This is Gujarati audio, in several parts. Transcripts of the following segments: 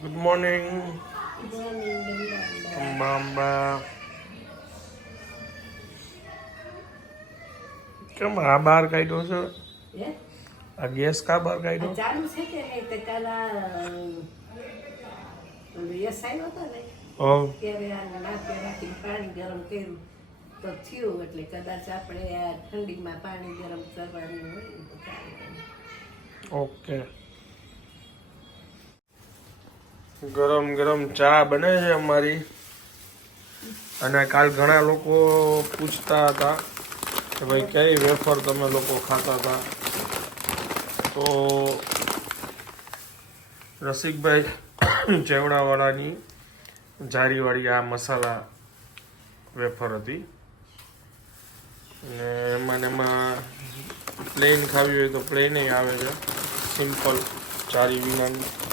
ગુડ મોર્નિંગ અંબા અંબા કેમ આ બહાર કાઢ્યો છે? આ ગેસ કા બહાર કાઢ્યો? ચાલુ છે કે નહીં? તે કાલા યસ આવ્યો હતો ને ઓ. ત્યારે આ નાકે રાખીને પાણી ગરમ કર્યું. તો થયું એટલે કદાચ આપણે આ ઠંડીમાં પાણી ગરમ કરવાનું હોય. ઓકે. ગરમ ગરમ ચા બને છે અમારી. અને કાલ ઘણા લોકો પૂછતા હતા કે ભાઈ કઈ વેફર તમે લોકો ખાતા હતા. તો રસિકભાઈ ચેવડાવાળાની જારીવાળી આ મસાલા વેફર હતી. અને એમાં એમાં પ્લેન ખાવી હોય તો પ્લેન આવે છે. સિમ્પલ ચારી વિનાની.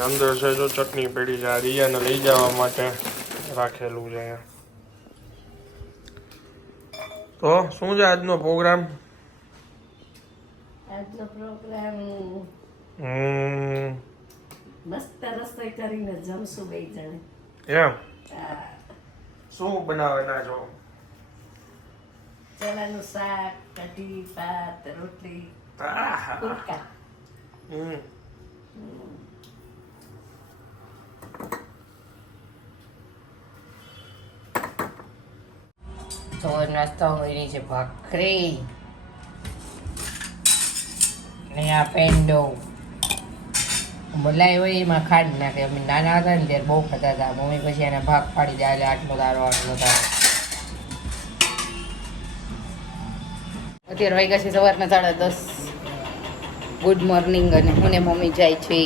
અંદર છે જો ચટણી પડી છે આ રિયાને લઈ જવા માટે રાખેલું છે તો શું છે આજનો પ્રોગ્રામ? આજનો પ્રોગ્રામ હમ. મસ્ત રસોઈ કરીને જમશું બે જણે. એમ? શું બનાવેલા છો? ચણાનું શાક કઢી ભાત રોટલી આહા. ફુલકા હમ. તો નાસ્તો હોય છે ભાખરી ને આ પેંડો. મલાઈ હોય એમાં ખાંડ નાખે. અમે નાના હતા ને ત્યારે બહુ ખાતા હતા. મમ્મી પછી એને ભાગ પાડી દે. એટલે આટલો તારો આટલો તારો અત્યારે વાગ્યા છે સવારના સાડા દસ. ગુડ મોર્નિંગ અને હું ને મમ્મી જાય છે.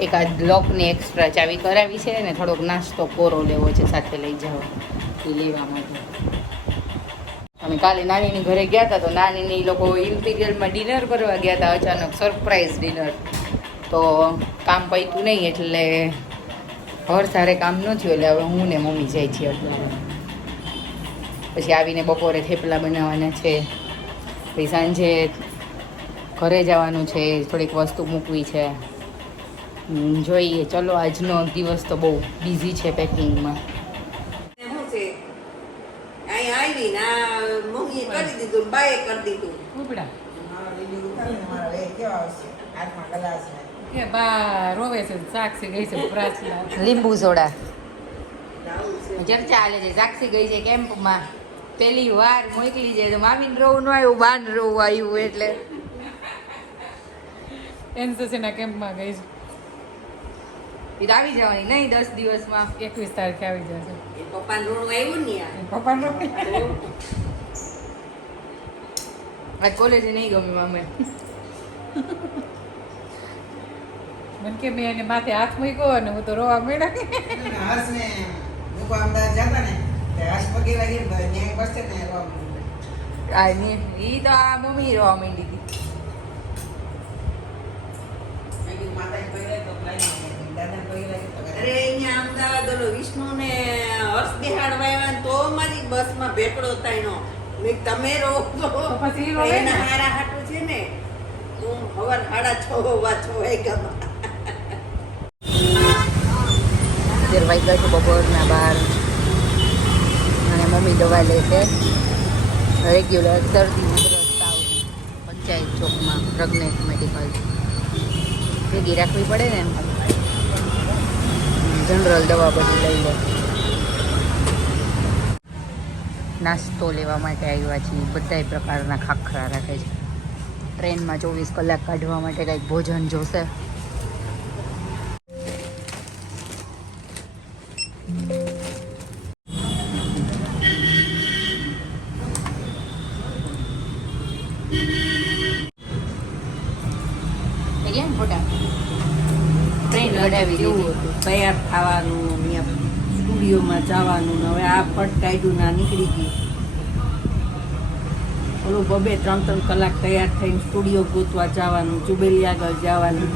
એકાદ લોકની એક્સ્ટ્રા ચાવી કરાવી છે ને થોડોક નાસ્તો કોરો લેવો છે, સાથે લઈ જાઓ એ લેવા માટે અમે કાલે નાનીની ઘરે ગયા હતા તો નાનીની એ લોકો ઇમ્પિરિયલમાં ડિનર કરવા ગયા હતા અચાનક સરપ્રાઈઝ ડિનર તો કામ પૈતું નહીં એટલે હર સારે કામ ન થયું એટલે હવે હું ને મમ્મી જાય છીએ અત્યારે પછી આવીને બપોરે થેપલા બનાવવાના છે. પછી સાંજે ઘરે જવાનું છે, થોડીક વસ્તુ મૂકવી છે. જોઈએ, ચલો, આજનો દિવસ તો બહુ બિઝી છે પેકિંગમાં છે. અહીં આવી ને આ મમ્મીએ કરી દીધું બાએ કરી દીધું. ઉપડા. કે બા રોવે છે સાક્ષી ગઈ છે લીંબુ સોડા. ચર્ચા ચાલે છે સાક્ષી ગઈ છે કેમ્પમાં. પેલી વાર મોકલી છે તો મામીને રોવું ન આવ્યું બાન રોવું આવ્યું એટલે. એનસીસીના કેમ્પમાં ગઈ છે. આવી જવાની નહીં દસ દિવસમાં. એકવીસ તારીખે આવી જશે. પપ્પાને રોણું આવ્યું ને યાર. પપ્પાનું નો આજ કોલેજ નહીં ગમ્યું મામે મને કે મેં એને માથે હાથ મૂક્યો અને હું તો રોવા મળ્યા હર્ષને મૂકવા અમદાવાદ જતા ને હર્ષ પગે લાગી ને ન્યાય બસ ને રોવા. આ ઈ તો આ મમ્મી રોવા માંડી હતી. તો અરે અહીંયા અમદાવાદ ઓલો વિષ્ણુ ને બિહાડવા તો મારી બસમાં ભેકડો તાયનો મેં તમે તો પછી રોવે ને. હારા હાટું છે ને હું હવાર હાડા છ વા છ વાગ્યામાં વાગ્યા બપોરના બાર. અને મમ્મી દવા લે છે. રેગ્યુલર દર્દી પંચાયત ચોકમાં પ્રજ્ઞેશ મેડિકલ ભેગી રાખવી પડે ને જનરલ દવા બધી લઈ લે. નાસ્તો લેવા માટે આવ્યા છીએ. બધાય પ્રકારના ખાખરા રાખે છે. ટ્રેનમાં ચોવીસ કલાક કાઢવા માટે કંઈક ભોજન જોશે. ટ્રેન લડાવી દીધી તૈયાર થવાનું સ્ટુડિયોમાં જવાનું હવે આ ફટ કાઢ્યું ના નીકળી ગયું. ઓલું બબે ત્રણ ત્રણ કલાક તૈયાર થઈને સ્ટુડિયો ગોતવા જવાનું જુબેલી આગળ જવાનું.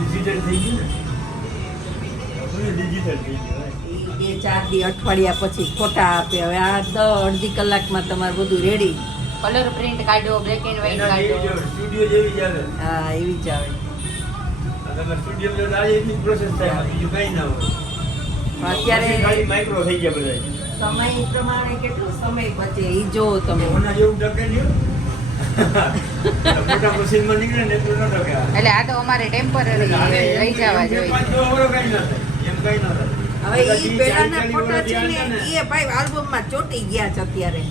બે ચાર દી અઠવાડિયા પછી ફોટા આપે. હવે આ દ અડધી કલાકમાં તમારે બધું રેડી કલર પ્રિન્ટ કાઢ્યો બ્લેક એન્ડ વ્હાઈટ કાઢ્યો હા એવી જ આવે. તમે સ્ટુડિયો જો આજે એટલી પ્રોસેસ થાય. બીજું કઈ ના હોય. અત્યારે માઇક્રો થઈ ગયા બધા સમય પ્રમાણે કેટલો સમય બચે ઈ જો તમે. ઓના જેવું ડકે નહીં એટલું આ. એટલે આ તો અમારે ટેમ્પરરી લઈ જવા જોઈએ. હવે એ પેલાના ફોટા છે ને એ ભાઈ આલ્બમમાં ચોટી ગયા છે અત્યારે.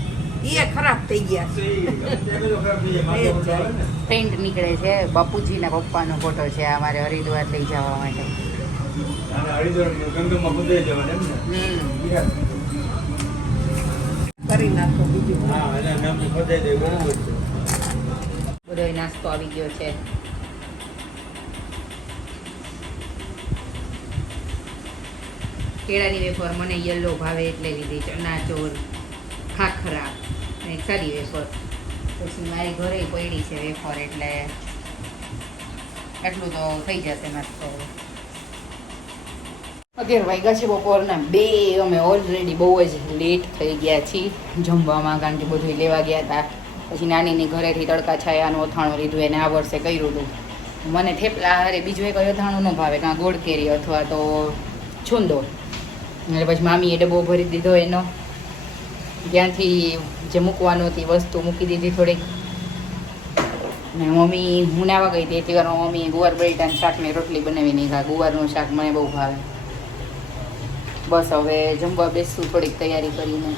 એ ખરાબ થઈ ગયા છે. પ્રિન્ટ નીકળે છે. બાપુજીના પપ્પાનો ફોટો છે. અમારે હરિદ્વાર લઈ જવા માટે. હરિદ્વાર ગંગામાં પુજાઈ જવાનું એમ ને. હમ. કરી નાખો બીજું. બધો નાસ્તો આવી ગયો છે. કેળાની વેફર મને યલો ભાવે એટલે લીધી ચણાચોર ખાખરા. અને સારી વેફર. પછી મારી ઘરે પડી છે વેફર એટલે એટલું તો થઈ જશે નાસ્તો. અત્યારે વાગ્યા છે બપોરના. બે અમે ઓલરેડી બહુ જ લેટ થઈ ગયા છીએ. જમવામાં કારણ કે બધું લેવા ગયા હતા. પછી નાનીની ઘરેથી તડકા છાયાનું અથાણું લીધું, એને આ વર્ષે કર્યું હતું. મને થેપલા, અરે બીજું એક અથાણું ન ભાવે, કાં ગોળ કેરી અથવા તો છુંદો. એટલે પછી મામીએ ડબ્બો ભરી દીધો એનો. ત્યાંથી જે મૂકવાનું હતી વસ્તુ મૂકી દીધી થોડીક. ને મમ્મી, હું નાવા ગઈ હતી. એટલી વારમાં મમ્મીએ ગુવાર શાક મેં રોટલી બનાવી નાખા. ગુવારનું શાક મને બહુ ભાવે. બસ હવે જમવા બેસશું થોડીક તૈયારી કરીને.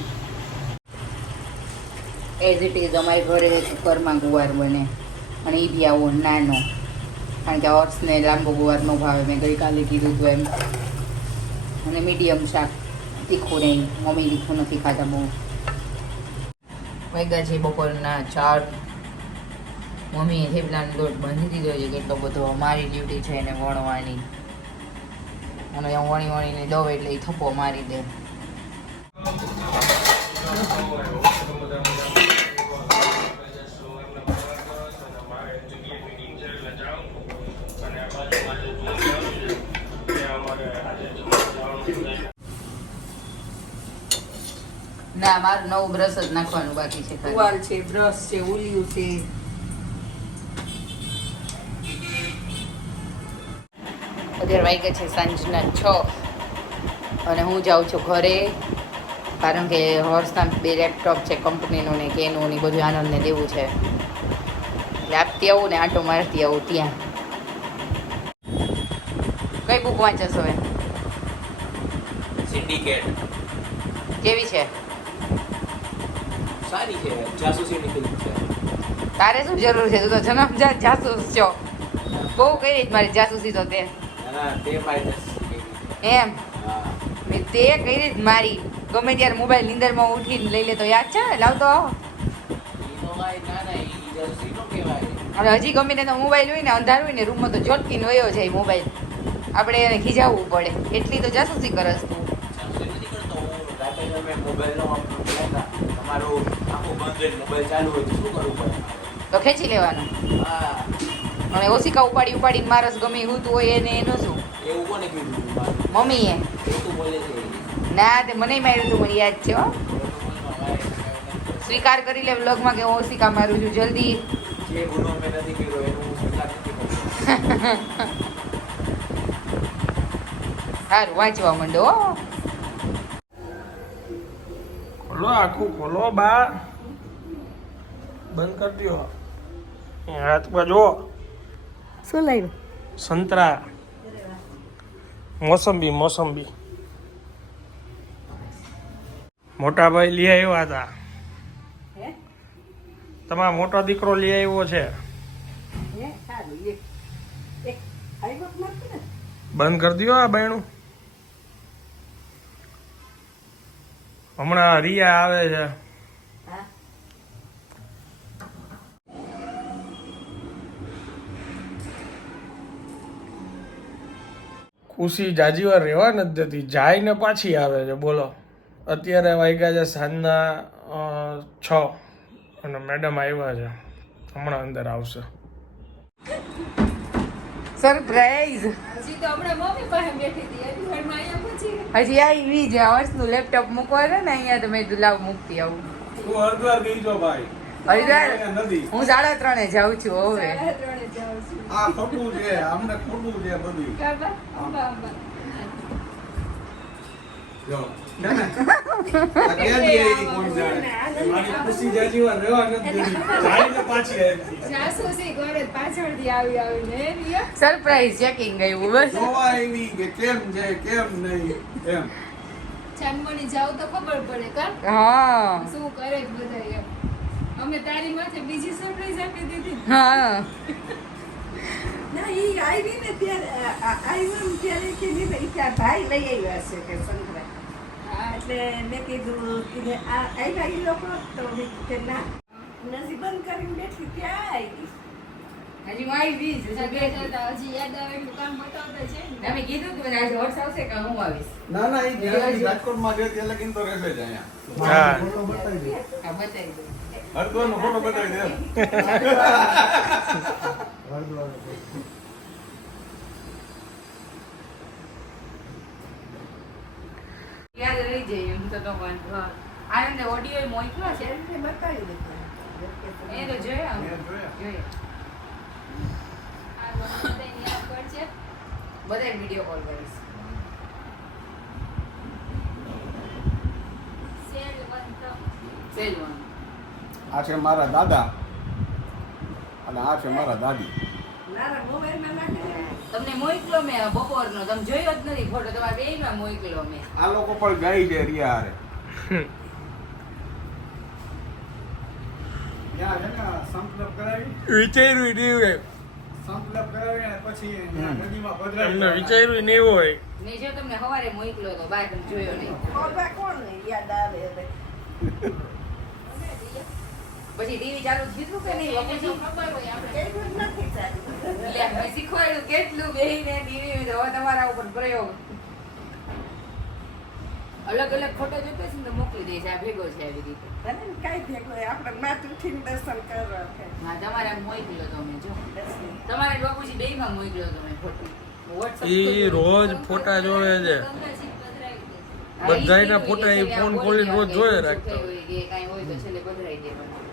એઝ ઇટ ઇઝ અમારી ઘરે કુકરમાં ગુવાર બને અને એ બી આવો નાનો. કારણ કે ઓટ્સને લાંબો ગુવાર ન ભાવે. મેં ગઈકાલે કીધું હતું એમ. અને મીડિયમ શાક તીખું નહીં મમ્મી તીખું નથી ખાતા બહુ. વાગ્યા છે બપોરના ચાર. મમ્મીએ થેપલાનો લોટ બાંધી દીધો છે, કેટલો બધો. મારી ડ્યુટી છે એને વણવાની. અને એમ વણી વણીને દઉં એટલે એ થપ્પો મારી દે ના, મારું નવું બ્રશ જ નાખવાનું બાકી છે. ટુવાલ છે બ્રશ છે ઉલિયું છે અત્યારે વાગ્યા છે સાંજના છ. અને હું જાઉં છું ઘરે કારણ કે હર્ષના બે લેપટોપ છે કંપનીનું ને કેનું ને બધું આનંદને દેવું છે. એટલે આપતી આવું ને આટો મારતી આવું ત્યાં. કઈ બુક વાંચસ હવે સિન્ડિકેટ કેવી છે? સારી છે જાસૂસીની ફિલ્મ છે. તારે શું જરૂર છે? તું તો જન્મ જાસૂસ છો. બહુ કઈ રીત મારી જાસૂસી તો તે. એમ? મેં તે કરી જ મારી. ગમે ત્યારે મોબાઈલ નીંદરમાં ઉઠીને લઈ લે તો યાદ છે? ને લાવતો ના ના નો અને હજી ગમે તેનો મોબાઈલ હોય ને અંધારું હોય ને રૂમમાં તો જોટકીને વયો જાય મોબાઈલ આપણે એને ખીજાવવું પડે. એટલી તો જાસૂસી કરસ તું. રાતે લેતા તો તો ખેંચી લેવાનું. હા. અને ઓશિકા ઉપાડી ઉપાડીને મારસ ગમે હું તું હોય એને એનું શું એવું કોને કીધું મમ્મીએ. ના તે મને માર્યું તું મને યાદ છે હો. સ્વીકાર કરી લે બ્લોગમાં કે હું ઓશિકા મારું છું જલ્દી. જે ગુનો મેં નથી કર્યો એનું સ્વીકાર નથી સારું વાંચવા માંડો હો. ખોલો આખું ખોલો બા. બંધ કરી દો હાથમાં જો શું લાવ્યું સંતરા. મોસંબી મોસંબી. મોટા ભાઈ લઈ આવ્યા હતા. તમારો મોટો દીકરો લઈ આવ્યો છે. બંધ કરી દો આ બહેણું. હમણાં રિયા આવે છે હા ખુશી જાજીવાર રહેવા નથી દેતી. જાય ને પાછી આવે છે. બોલો. અત્યારે વાગ્યા છે સાંજના છ. અને મેડમ આવ્યા છે. હમણાં અંદર આવશે. સરપ્રાઈઝ હજી તો હમણાં મમ્મી પાસે બેઠી હતી. એટલી વારમાં અહીંયા પહોંચી હજી આવી જે હર્ષનું લેપટોપ મૂકવા છે ને અહીંયા તો મેં દુલાવ લાવ મૂકતી આવું. તું હરિદ્વાર ગઈ છો ભાઈ. હરિદ્વાર? હું સાડા ત્રણે જાઉં છું હવે. સાડા ત્રણે જાઉં છું આ ખોટું છે અમને ખોટું છે બધું. જો. ને? કેમ છે ઈ કોણ જાણે? મારી ખુશી જાજી વાર રહેવા નથી પાછી જાસૂસી કરે પાછળથી આવી આવીને સરપ્રાઈઝ ચેકિંગ ગયું બસ. જોવા આવી કે કેમ છે કેમ નહીં એમ. ચાંદમણી જાવ તો ખબર પડે કા? હા. શું કરે બધા એમ. અમે તારી માથે બીજી સરપ્રાઈઝ આપી દીધી. હા. ના એ આવી ને ત્યારે આવ્યો ને ત્યારે કે નહીં ભાઈ ભાઈ લઈ આવ્યા છે કે સંતરા એટલે મેં કીધું કે આ આવ્યા એ લોકો તો કે ના. નસી બંધ કરીને બેઠી ત્યાં આવી હજી હું આવી જ હજી યાદ આવે એટલું કામ બતાવતા છે. અમે કીધું તું આજે આવશે કે હું આવીશ? ના ના એ જ્યાં રાજકોટમાં છે ત્યાં લગીન તો રહેશે જ અહીંયા. હા. ફોટો બતાવી દે. હા બતાવી ફોટો દે. યાદ રહી જાય એમ તો તો વાંધો આનંદ ઓડિયો મોકલો છે એટલે બતાવી દીધું એ તો જોયા. જોયા. જોયા. આ બધાને યાદ કરજે. બધા વીડિયો કોલ કરીશ સેલ વન તો. સેલવાન આ છે મારા દાદા. અને આ છે મારા દાદી. તમને મોકલો મેં બપોરનો. તમે જોયો જ નથી ફોટો. તમારે બેયમાં મોકલો મેં. આ લોકો પણ ગાય છે રિયા હારે. વિચાર્યું નહીં હોય. એમને વિચાર્યું નહીં હોય. મેં જો તમને સવારે મોકલો તો બાર તમે જોયો નહીં. કોણ યાદ આવે પછી ટીવી ચાલુ થયું કે નહીં બાપુજી? ખબર હોય આપણે. નથી ચાલુ એટલે મેં શીખવાડ્યું કેટલું બેહીને ટીવી હવે તમારા ઉપર પ્રયોગ. અલગ અલગ ફોટો જોતો છે ને તો મોકલી દઈશ આ ભેગો છે આવી રીતે. ભલે ને ભેગો હોય આપણે માથ ઉઠીને દર્શન કરવા હા તમારે આમ મોકલ્યો તો મેં જો તમારે બાપુજી બેયમાં મોકલ્યો તો તમે ફોટો ઈ તો- રોજ ફોટા જોવે છે. દે બધાયના ફોટા એ ફોન ખોલીને રોજ જોયે રાખતા હોય. કે કાંઈ હોય તો છેલ્લે પધરાઈ દેવાનું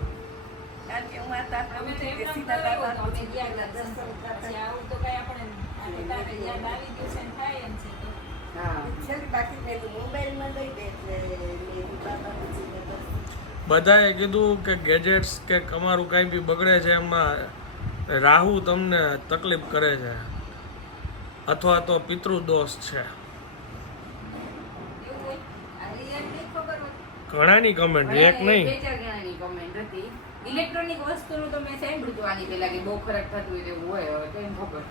કારણ કે હું આ તો આપણે તો કે એમ બાબા અમે ગયા હતા દર્શન. પછી આવું તો કઈ આપણે આપણે તારે યાદ આવી ગયું છે થાય એમ છે તો. હા. છેલ્લી બાકી મેં મોબાઈલમાં દઈ દે એટલે મેં કીધું બાબાજીને બધાએ કીધું કે ગેજેટ્સ કે કમારું કાંઈ બી બગડે છે એમાં રાહુ તમને તકલીફ કરે છે. અથવા તો પિતૃદોષ છે. ઘણાની કમેન્ટ એક નહીં. ઇલેક્ટ્રોનિક વસ્તુનું તો મેં સાંભળ્યું હતું આની પહેલાં કે બહુ ખરાબ થતું હોય તેવું હોય હવે ખબર.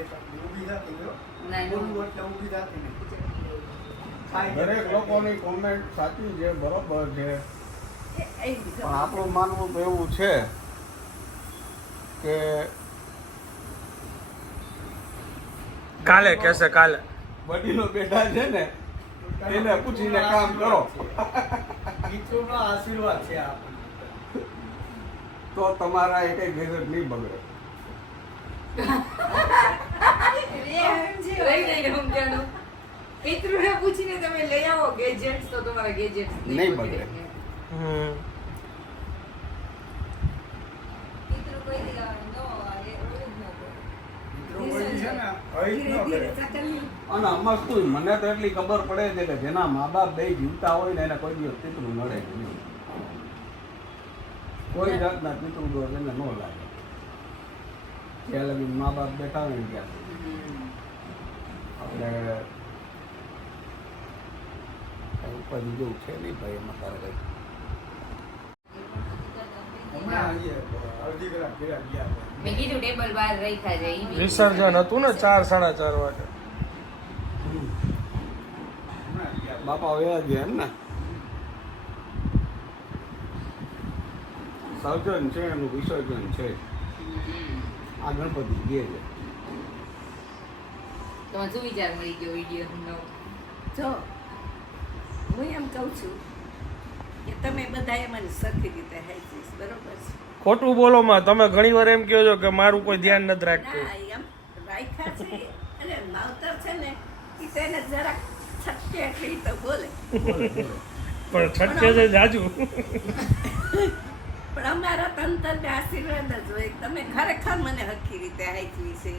એટલે ઊભી થતી નહીં. દરેક દરેક લોકોની કોમેન્ટ સાચી છે બરોબર છે. પણ આપણું માનવું તો એવું છે કે કાલે કેસે કાલે. વડીલો બેઠા છે ને એને પૂછીને કામ કરો. મિત્રોનો આશીર્વાદ છે તો તમારા એક ગેજેટ નહીં બગડે પૂછીને તમે લઈ આવો ગેજેટ્સ તો તમારા ગેજેટ્સ નહીં બગડે. હમ કોઈ દી આવે આવે એવું ન હોય. મિત્રો કોઈ છે ને હઈ ન ધીરે ધીરે કરે. અને આમાં શું મને તો એટલી ખબર પડે છે કે જેના મા બાપ બે જીવતા હોય ને એને કોઈ દિવસ પિતૃ નડે નહીં. કોઈ જાતના પિતૃ દોષ એને ન લાગે. ત્યાં લગી મા બાપ બેઠા હોય ને ત્યાં આપણે ઉપર બીજું જેવું છે નહીં ભાઈ એમાં તારે કઈ? વિસર્જન હતું ને ચાર સાડા ચાર વાગે? બાપા વયા ગયા એમ ને? સર્જન છે એનું વિસર્જન છે. આ ગણપતિ ગયા છે. વિચાર મળી ગયો વીડિયો જો હું એમ કહું છું કે તમે બધા એમાં સરખી રીતે હેલ્થીસ બરોબર છે? ખોટું બોલો માં તમે ઘણી વાર એમ કહો છો કે મારું કોઈ ધ્યાન નથી રાખતું. રાખ્યા છે અને માવતર છે ને તેને જરાક છટકે એટલે તો બોલે. પણ છટકે છે જાજુ. પણ અમારા તંત્ર આશીર્વાદ જ હોય. તમે ખરેખર મને હકી રીતે હાચવી છે.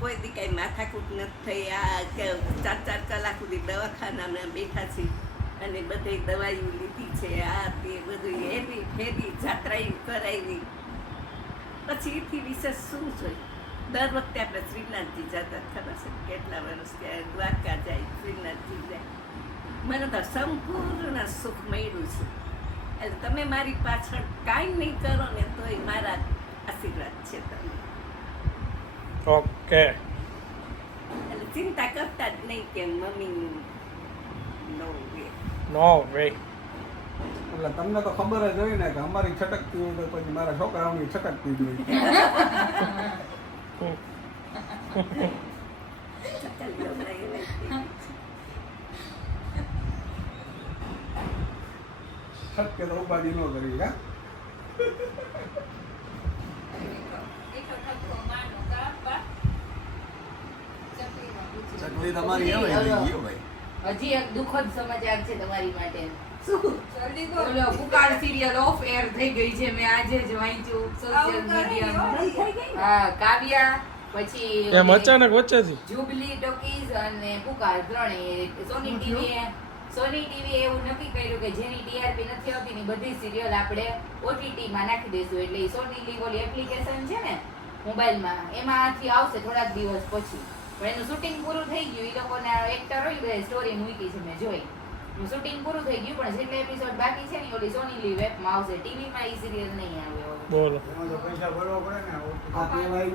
કોઈ દી કઈ માથાકૂટ નથી થઈ. આ કે ચાર ચાર કલાક સુધી દવાખાનામાં બેઠા છે અને બધી દવાઈઓ લીધી છે. આ તે બધું એવી ફેરી જાત્રાઈ કરાવી. પછી એથી વિશેષ શું જોઈ દર વખતે આપણે શ્રીનાથજી જતા ખબર છે કેટલા વર્ષ ત્યાં દ્વારકા જાય શ્રીનાથજી જાય. મને તો સંપૂર્ણ સુખ મળ્યું છે. એટલે તમે મારી પાછળ કાંઈ નહીં કરો ને તોય મારા આશીર્વાદ છે તમને. ઓકે. એટલે ચિંતા કરતા જ નહીં કે mummy no way. No way. એટલે તમને તો ખબર જ હોય ને કે અમારી છટકતી હોય તો પછી મારા છોકરાઓની છટકતી જ હોય. છટકે તો ઉપાધિ ન કરી હા? તમારી હજી એક દુઃખદ સમાચાર છે તમારી માટે. પુકાર સિરિયલ ઓફ એર થઈ ગઈ છે. મેં આજે જ વાંચ્યું સોશિયલ મીડિયામાં બંધ થઈ ગઈ ને? હા કાવ્યા પછી એમ અચાનક વચ્ચેથી? જુબલી ટોકીઝ અને પુકાર ત્રણેય. સોની ટીવી સોની ટીવી એવું નક્કી કર્યું કે જેની ટીઆરપી નથી આવતી ની બધી સિરિયલ આપણે ઓટીટી માં નાખી દેશું એટલે સોની લીવ એપ્લિકેશન છે ને મોબાઈલમાં એમાંથી આવશે થોડાક દિવસ પછી. પણ એનું શૂટિંગ પૂરું થઈ ગયું. એ લોકોને એક્ટર હોય સ્ટોરી મૂકી છે મેં જોઈ. શૂટિંગ પૂરું થઈ ગયું પણ જેટલા એપિસોડ બાકી છે ને ઓલી સોની લીવ એપમાં આવશે. ટીવીમાં ઈ સિરિયલ નહીં આવે બોલો. પૈસા ભરવા પડે ને આ કહેવાય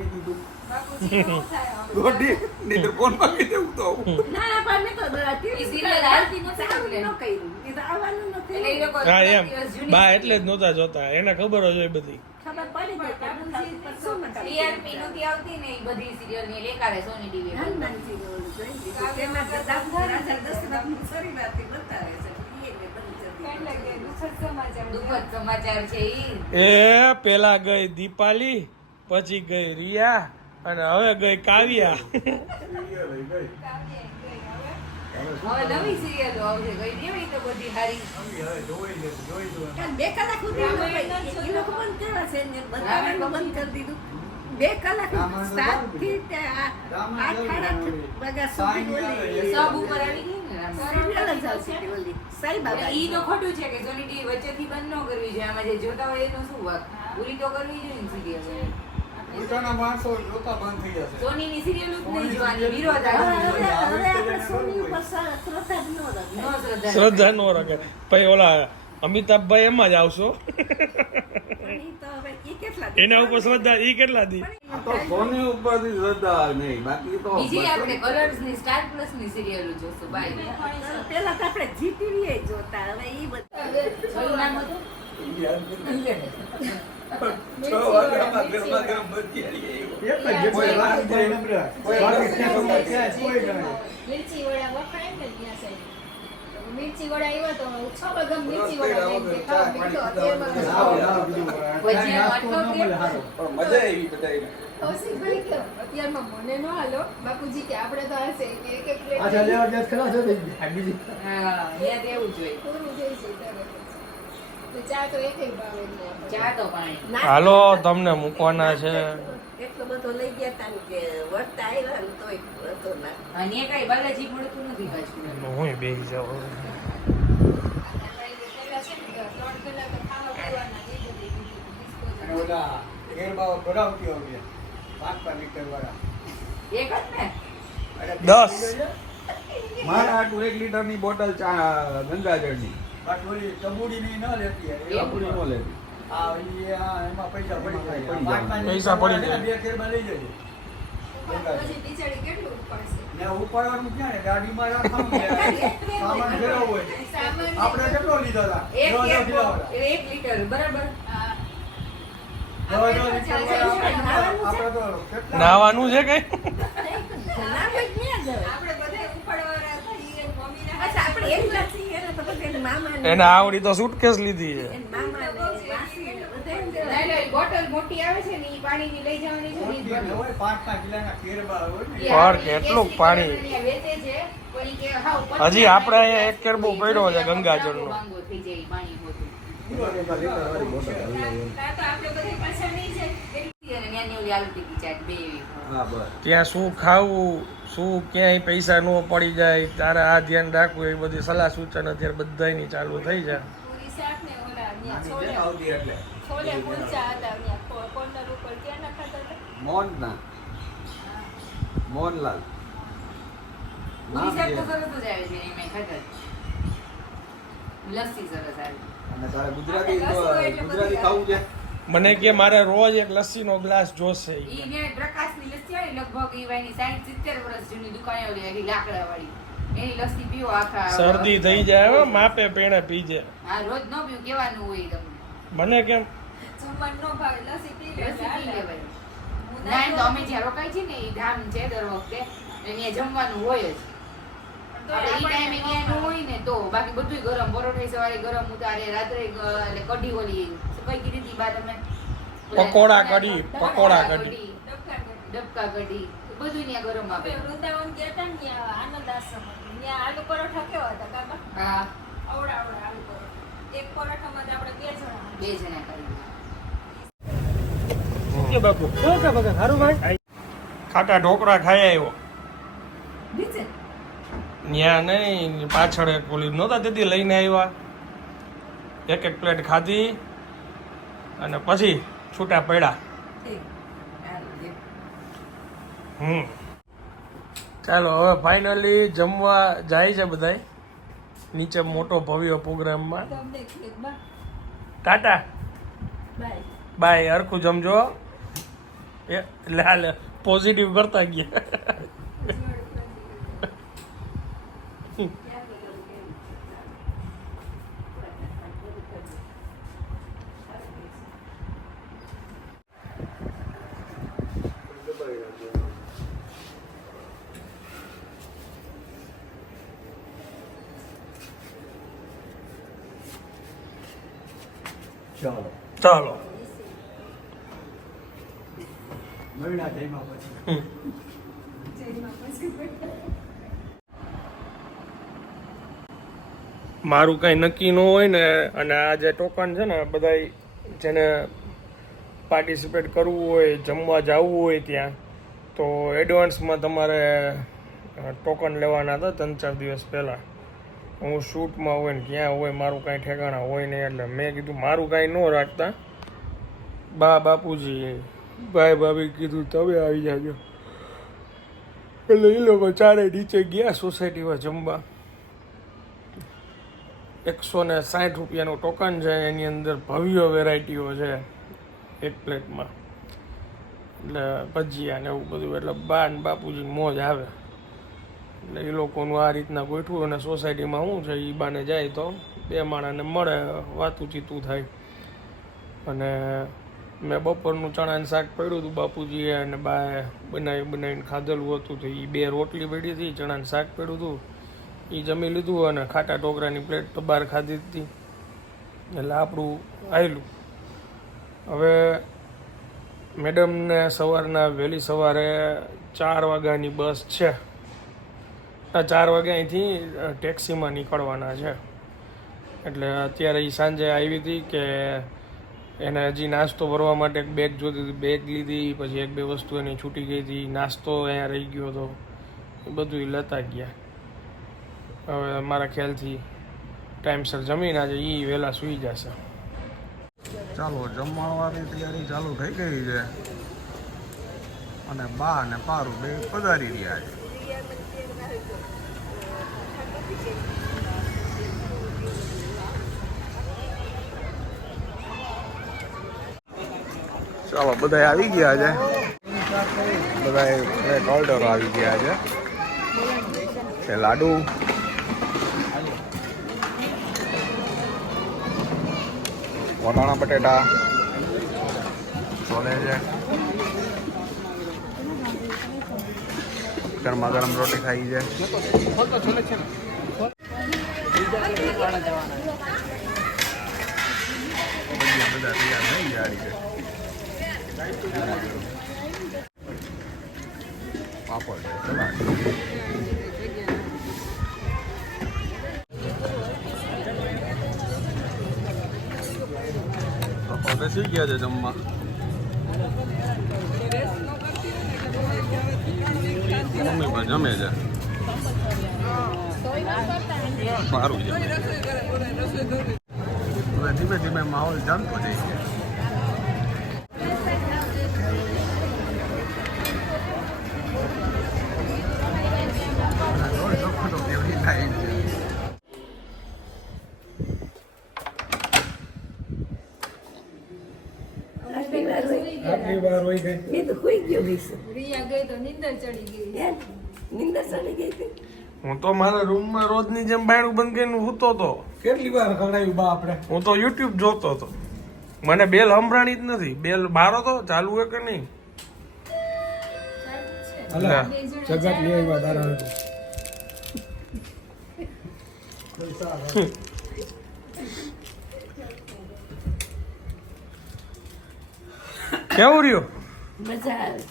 આમ. ગોડી નહીં તો કોણ પાકી દેવું તો ના ના પણ મેં તો TV ઈ serial હાલતી નથી એટલે. ન કર્યું. એ આવવાનું નથી હા એમ. બા એટલે જ નહોતા જોતા. એને ખબર જ હોય બધી. ખબર પડી જાય કે બાપુજી પર શું ટીઆરપી નથી આવતી ને એ બધી સિરિયલની લેકારે સોની ટીવી પર. હનુમાનજીનું સિરિયલ. તેમાં બતાવે કરી એટલે કે દીધું. દુઃખદ સમાચાર દુઃખદ સમાચાર છે એ પેલા ગઈ દીપાલી પછી ગઈ રિયા અને હવે ગઈ કાવ્યા હવે નવી સિરિયલો આવશે કઈ દેવી તો બધી હારી? બે કલાક સુધી એ લોકો- બંધ કરવા છે ને બતાવવાનું બંધ કરી દીધું. બે કલાક સાતથી આઠ આઠ વાગ્યા સુધી સબ ઉપર આવી ગઈ વચ્ચેથી બંધ ન કરવી જોઈએ. આમાં જે જોતા હોય એનો શું વાત? પૂરી તો કરવી જોઈએ ને સિરિયલ પોતાના માણસો જોતા બંધ થઈ જશે. સોનીની સિરિયલ જ નહીં જોવાની વિરોધ આવે. હવે- હવે આપણે સોની ઉપર શ્રદ્ધા જ ન રાખે. પછી ઓલા અમિતાભભાઈ એમાં જ આવશો. એના ઉપર શ્રદ્ધા ઈ કેટલા દી? તો સોની ઉપરથી શ્રદ્ધા નહીં બાકી તો બીજી આપણે કલર્સની સ્ટાર પ્લસની સિરિયલો જોશું બાય પેલા તો આપણે જીટીવી જોતા હવે ઈ બધા મિર્ચી વડા વખણાય. તો અત્યારમાં મને ન હાલો બાપુજી કે આપણે તો હશે એક એક પ્લેટ હાલો તમને મૂકવાના છે. એટલો બધો લઈ ગયા તા ને કે વર્તા આવ્યા ને તોય હતો ના. અને કઈ બાલાજી મળતું નથી પાછું. હું બે જાઉં. પેલા છે ને તો ત્રણ કલાક ખાવા પીવાના એ બધી disposal. અને ઓલા ગેરબાઓ ભરાવતી હોય પાંચ પાંચ લીટર વાળા એક જ ને? અરે દસ. મારા આટલું એક લીટરની બોટલ ચા ગંગાજળની. બાટલી ચબુડીની ન લેતી ચબુડી ન લેતી. આ એમાં પૈસા પડી જાય. પૈસા પડી જાય. બે કેરમાં લઈ જજો પછી બિચારી કેટલું ઉપાડશે ને ઉપાડવાનું ક્યાં ને ગાડીમાં રાખવાનું ને સામાન ફેરવવો આપણે કેટલો લીધો હતા? નાવાનું છે કઈ? ના ભાઈ ક્યાં આપણે બધા ઉપાડવાળા એની ને ને- આવડી તો સુટકેસ લીધી છે. ને ને. ના, ના, ને ને ને પણ. કેટલું હજી અહીંયા એક કેરબો પડ્યો છે ગંગાજળ બસ. ત્યાં શું ખાવું? શું ક્યાંય પૈસા ન પડી જાય તારે આ ધ્યાન રાખવું એ બધી સલાહ સૂચન અત્યારે બધાની ચાલુ થઈ મોહનલાલ. છે. સરસ જ આવે છે એમાં ખાતા લસ્સી સરસ આવે અને તારે ગુજરાતી ગુજરાતી ખાવું છે? મને કે મારે રોજ એક લસ્સીનો ગ્લાસ જોશે. ઈ ઈ ને પ્રકાશની લસ્સી હોય લગભગ ઈ વાયની 60 70 વર્ષ જૂની દુકાને ઓલી એની લાકડા વાળી એની લસ્સી પીવો આખા શરદી થઈ જાય હો, માપે પેણે પીજે. હા રોજ નો પીવું કેવાનું હોય તમને. મને કેમ? જમવાનું નો ભાવે લસ્સી પી લે લસ્સી પી લેવાય ના તો અમે જ્યાં રોકાય છે ને એ ધામ છે દર વખતે એને જમવાનું હોય જ. તો આપણે ટાઈમે હોય ને તો બાકી બધું ગરમ પરોઠા સવારે ગરમ ઉતારે રાત્રે એટલે કઢી ઓલી કઈ કીધી હતી બા તમે પકોડા કઢી, પકોડા કઢી. ડબકા કઢી. બધું ત્યાં ગરમ આપે. વૃંદાવન ગયા હતા ને આનંદ આશ્રમ. ત્યાં આલુ પરોઠા કેવા હતા કાકા? હા. આવડા આવડા આલુ પરોઠા. એક પરોઠામાં તો આપણે બે જણા બે જણા કરી ખાટા ઢોકળા ખાઈ આવ્યો. નીચે? ન્યા નહીં પાછળ એક ઓલી નહોતા તેથી લઈને આવ્યા. એક એક પ્લેટ ખાધી. અને પછી છૂટા પડ્યા. હમ. ચાલો હવે ફાઇનલી જમવા જાય છે બધાય. નીચે મોટો ભવ્ય પ્રોગ્રામમાં ટાટા. બાય. હરખું જમજો. એ એટલે હાલ પોઝિટિવ કરતા ગયા. ચાલો. ચાલો. મારું કાંઈ નક્કી ન હોય ને અને આ જે ટોકન છે ને બધા જેને પાર્ટિસિપેટ કરવું હોય જમવા જવું હોય ત્યાં તો એડવાન્સમાં તમારે ટોકન લેવાના હતા ત્રણ ચાર દિવસ પહેલાં. હું શૂટમાં હોય ને ક્યાં હોય, મારું કાંઈ ઠેકાણા હોય નહીં એટલે મેં કીધું, મારું કાંઈ ન રાખતા. બા બાપુજી, ભાઈ ભાભી કીધું, તમે આવી જાજો. એટલે એ લોકો ચારે નીચે ગયા સોસાયટીમાં જમવા. એકસો ને સાઠ રૂપિયાનું ટોકન છે, એની અંદર ભવ્ય વેરાયટીઓ છે, એક પ્લેટમાં. એટલે ભજીયા ને એવું બધું, એટલે બા ને બાપુજી મોજ આવે. એટલે એ લોકોનું આ રીતના ગોઠવું અને સોસાયટીમાં શું છે એ બાને જાય તો બે માણાને મળે, વાતું ચીતું થાય. અને મેં બપોરનું ચણાનું શાક પડ્યું હતું બાપુજીએ અને બાએ બનાવી બનાવીને ખાધેલું હતું તો એ બે રોટલી પડી હતી, ચણાનું શાક પડ્યું હતું. એ જમી લીધું અને ખાટા ઢોકળાની પ્લેટ તો બહાર ખાધી હતી. એટલે આપણું આવેલું હવે મેડમને સવારના વહેલી સવારે ચાર વાગ્યાની બસ છે. ચાર વાગ્યા અહીંથી ટેક્સીમાં નીકળવાના છે. એટલે અત્યારે એ સાંજે આવી હતી કે એને હજી નાસ્તો ભરવા માટે એક બેગ જોતી હતી. બેગ લીધી, પછી એક બે વસ્તુ એની છૂટી ગઈ હતી. નાસ્તો અહીંયા રહી ગયો હતો. એ બધું લેતા ગયા. હવે મારા ખ્યાલથી ટાઈમસર જમીન આજે એ વહેલા સૂઈ જશે. ચાલો જમવાની તૈયારી ચાલુ થઈ ગઈ છે. અને બા અને પારું બે પધારી રહ્યા છે. ચાલો બધા આવી ગયા છે. બધા ઓર્ડર આવી ગયા છે. લાડુ. વટાણા બટેટા. છોલે છે. ગરમા ગરમ રોટી ખાઈ છે. બધા તૈયાર થઈ ગયા છે. પાપડ છે. સલાડ ગયા છે જમવા? મમ્મી પણ જમે છે. સારું છે હવે ધીમે ધીમે માહોલ જામતો જાય છે વાર હોય આટલી વાર હોય ગઈ. એ તો કોઈ ગયો વિશે. રિયા ગઈ તો નીંદર ચડી ગઈ. નિંદર ચડી ગઈ હતી? હું તો મારા રૂમમાં રોજની જેમ બાયણું બંધ કરીને સૂતો હતો. કેટલી વાર ખવડાવ્યું બા આપણે? હું તો યુટ્યુબ જોતો હતો. મને બેલ સંભળાણી જ નથી. બેલ બારો તો ચાલુ હોય કે નહીં? જગત લેવા તારા કેવું રહ્યું? મજા આવે.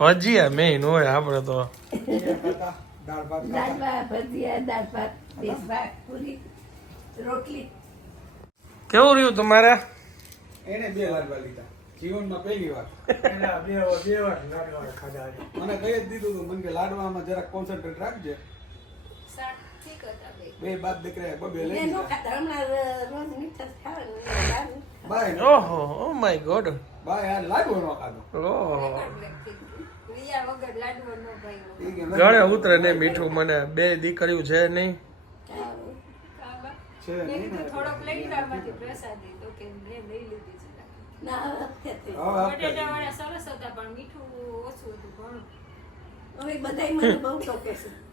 ભજીયા મેઇન હોય આપણે તો. બે કેવું રહ્યું તમારે? એને બે લાડવા લીધા. જીવનમાં પહેલી વાર. મને કહી જ દીધું હતું મને કે લાડવામાં જરાક કોન્સન્ટ્રેટ રાખજે. બે બે બાદ દીકરા બબે લઈ. બાય. ઓહો ઓ માય ગોડ. બાય આ નો ગળે ઉતરે ને મીઠું મને બે દીકરીઓ છે નહીં. સરસ હતા પણ મીઠું ઓછું હતું ઘણું. હવે બધાય મને બહુ ટોકે છે.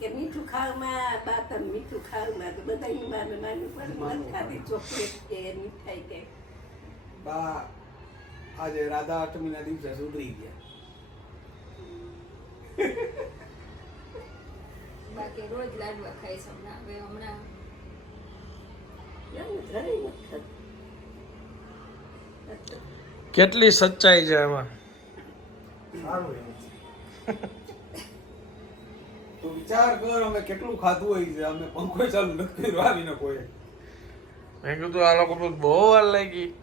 કે મીઠું ખાવામાં બા મીઠું ખાવામાં તો બધા માને માન મન ખાધી ચોકલેટ કે મીઠાઈ કે. બા આજે રાધા અષ્ટમીના દિવસે સુધરી ગયા. બાકી રોજ લાડવા ખાઈશ હમણાં. હવે હમણાં. કેટલી સચ્ચાઈ છે એમાં. તો વિચાર કર અમે કેટલું ખાધું હોય છે. અમે પંખો ચાલુ નથી કર્યો આવીને કોઈ. મેં કીધું આ લોકો બહુ વાર લાગી.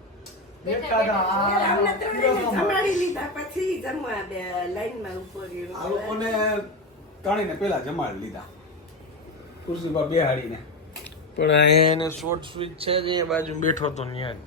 પણ એને શોર્ટ સ્વીચ છે જ એ બાજુ બેઠો તો ત્યાં